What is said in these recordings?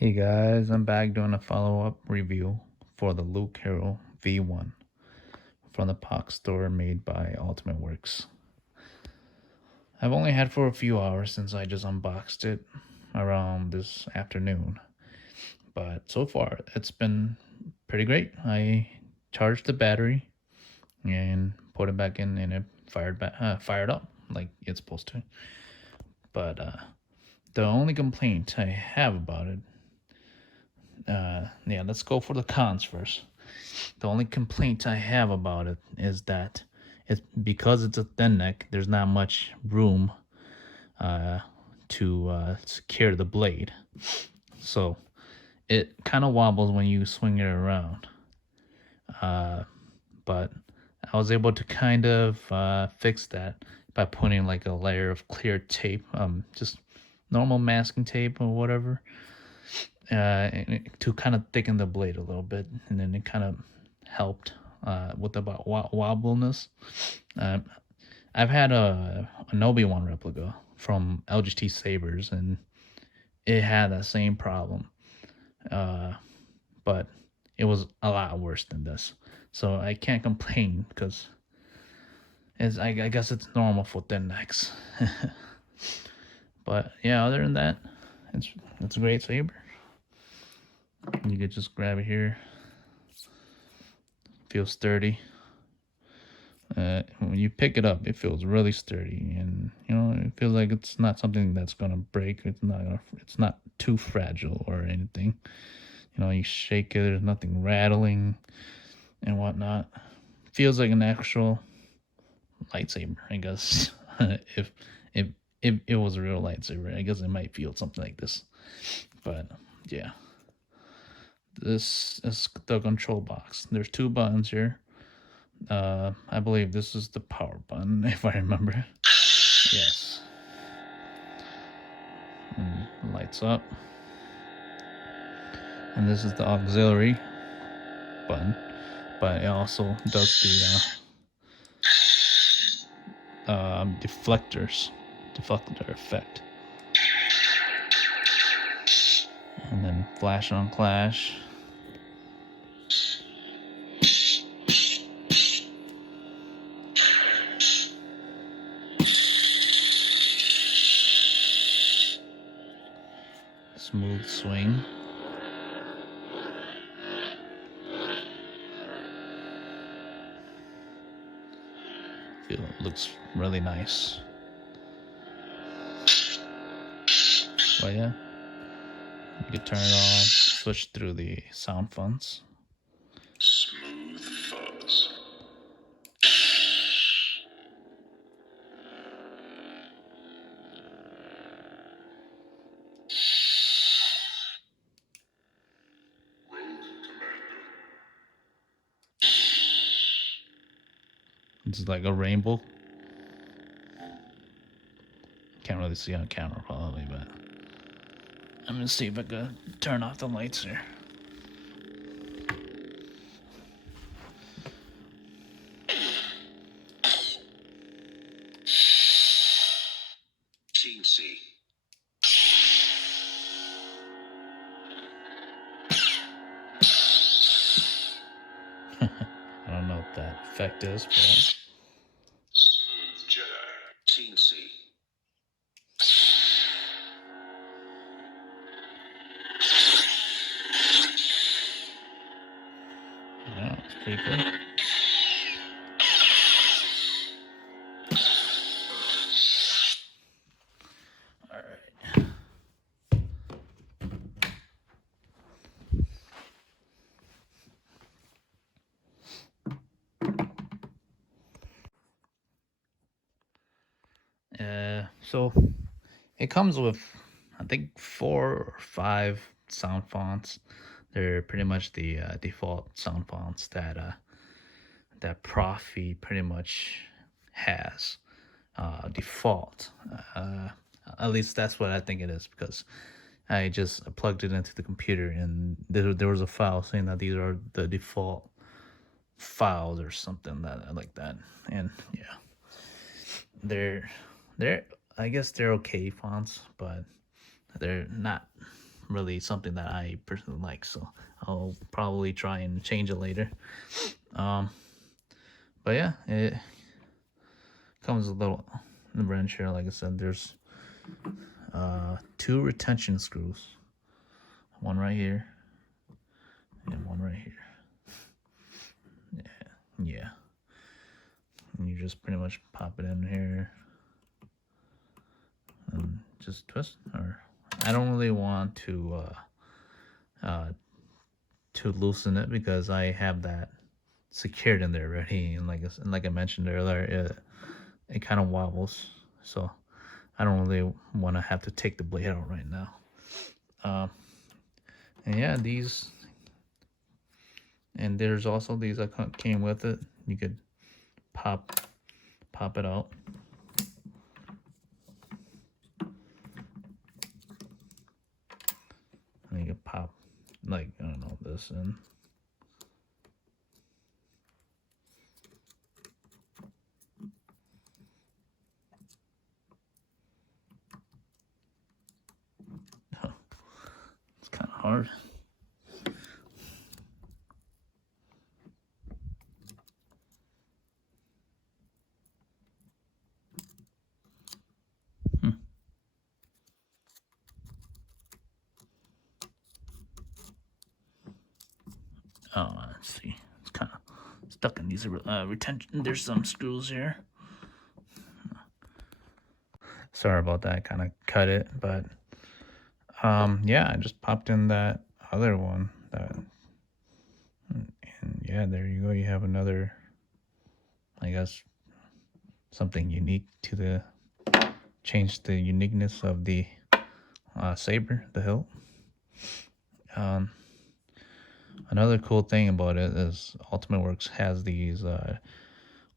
Hey guys, I'm back doing a follow-up review for the Luke Hero V1 from the Pach store made by Ultimate Works. I've only had for a few hours since I just unboxed it around this afternoon, but so far it's been pretty great. I charged the battery and put it back in and it fired up like it's supposed to. But the only complaint I have about it, let's go for the cons first. The only complaint I have about it is that it's because it's a thin neck. There's not much room uh, to secure the blade, so it kind of wobbles when you swing it around. But I was able to kind of fix that by putting like a layer of clear tape, just normal masking tape or whatever, to kind of thicken the blade a little bit, and then it kind of helped with the wobbliness. Um, I've had an Obi-Wan replica from LGT Sabers, and it had that same problem, uh, but it was a lot worse than this. So I can't complain because I guess it's normal for thin necks. But yeah, other than that, it's a great saber. You could just grab it here. Feels sturdy. When you pick it up, it feels really sturdy, and it feels like it's not something that's gonna break. It's not too fragile or anything. You shake it, there's nothing rattling and whatnot. Feels like an actual lightsaber, I guess. if if if it was a real lightsaber, I guess it might feel something like this. But yeah, this is the control box. There's two buttons here. I believe this is the power button, if I remember. Yes. And lights up. And this is the auxiliary button, but it also does the deflector effect. And then flash on clash. Smooth swing. Feel it looks really nice. But yeah, you can turn it on, switch through the sound fonts. Smooth fuzz. It's like a rainbow. Can't really see on camera probably, but I'm gonna see if I can turn off the lights here. CNC. I don't know what that effect is, but Smooth Jedi. CNC. yeah, it's pretty cool. Alright. So it comes with, I think, 4 or 5 sound fonts. They're pretty much the default sound fonts that Proffie pretty much has default. At least that's what I think it is, because I just plugged it into the computer and there was a file saying that these are the default files or something that like that. And yeah, they're I guess they're okay fonts, but they're not really something that I personally like, so I'll probably try and change it later. But yeah, it comes with a little wrench here. Like I said, there's 2 retention screws, one right here and one right here. Yeah, and you just pretty much pop it in here and just twist. Or I don't really want to loosen it because I have that secured in there already, and like I mentioned earlier, it kind of wobbles, so I don't really want to have to take the blade out right now. And yeah, there's also these that came with it. You could pop it out. And you could pop, like, I don't know, this in. It's kind of hard. Oh, let's see. It's kind of stuck in these retention. There's some screws here. Sorry about that. Kind of cut it, but yeah, I just popped in that other one. And yeah, there you go. You have another, I guess, something unique to the change the uniqueness of the saber, the hilt. Another cool thing about it is Ultimate Works has these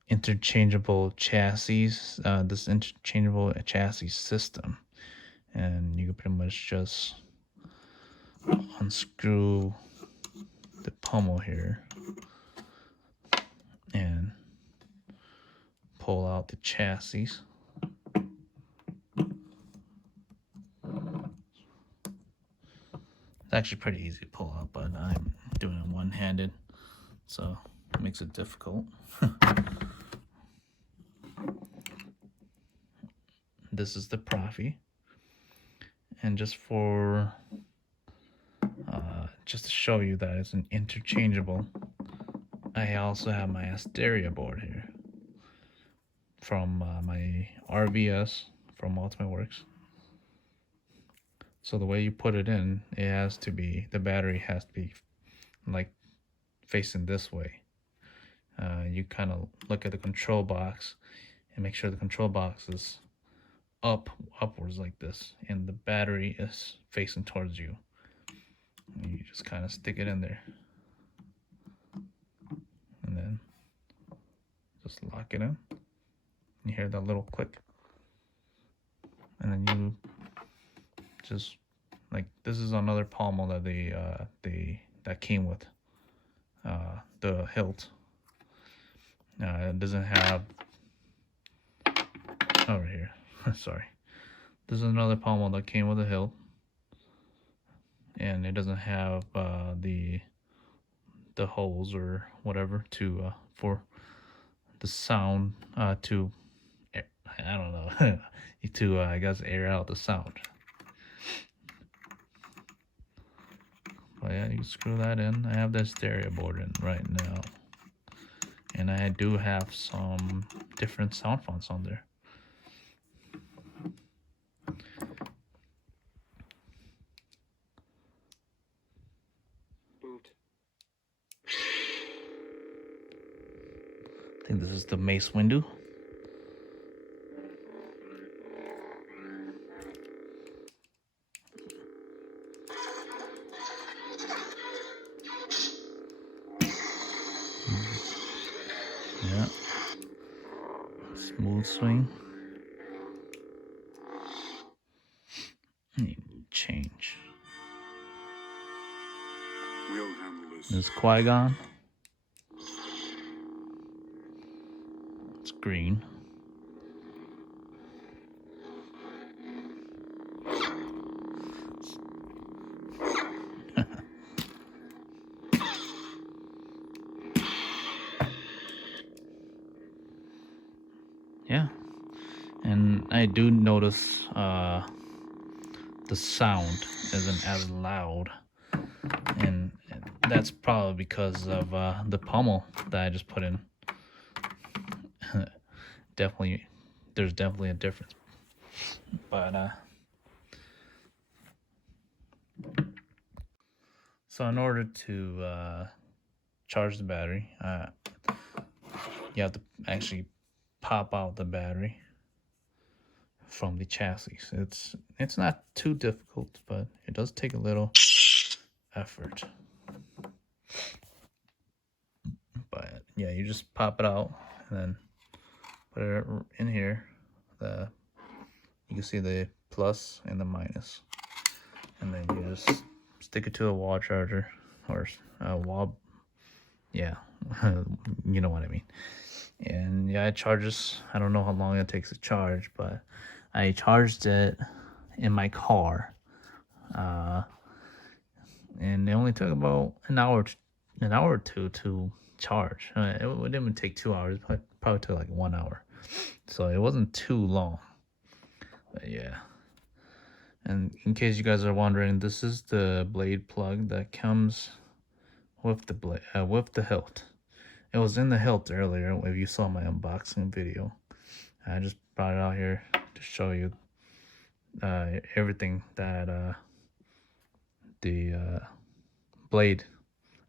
interchangeable chassis, this interchangeable chassis system, and you can pretty much just unscrew the pommel here and pull out the chassis. It's actually pretty easy to pull out, but I'm doing it one-handed, so it makes it difficult. This is the proffie, and just to show you that it's an interchangeable, I also have my Asteria board here from my RVS from Ultimate Works. So the way you put it in, the battery has to be like facing this way. You kind of look at the control box and make sure the control box is upwards like this, and the battery is facing towards you. And you just kind of stick it in there, and then just lock it in. You hear that little click, and then you just, like, this is another pommel that that came with the hilt. It doesn't have over here. Sorry, this is another pommel that came with the hilt, and it doesn't have the holes or whatever to for the sound to, I don't know, to I guess air out the sound. But yeah, you screw that in. I have the stereo board in right now, and I do have some different sound fonts on there. I think this is the Mace Windu. Yeah. Smooth swing. Change. We'll handle this. This is Qui-Gon. It's green. I do notice the sound isn't as loud, and that's probably because of the pommel that I just put in. Definitely, there's definitely a difference. But so in order to charge the battery, you have to actually pop out the battery from the chassis. It's not too difficult, but it does take a little effort. But yeah, you just pop it out and then put it in here. You can see the plus and the minus, and then you just stick it to a wall charger or a wall. Yeah, you know what I mean. And yeah, it charges. I don't know how long it takes to charge, but I charged it in my car, and it only took about an hour or two to charge. It didn't even take 2 hours. Probably took like 1 hour, so it wasn't too long. But yeah. And in case you guys are wondering, this is the blade plug that comes with the with the hilt. It was in the hilt earlier if you saw my unboxing video. I just brought it out here to show you everything that the blade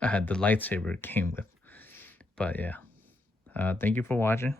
I had the lightsaber came with. But yeah, thank you for watching.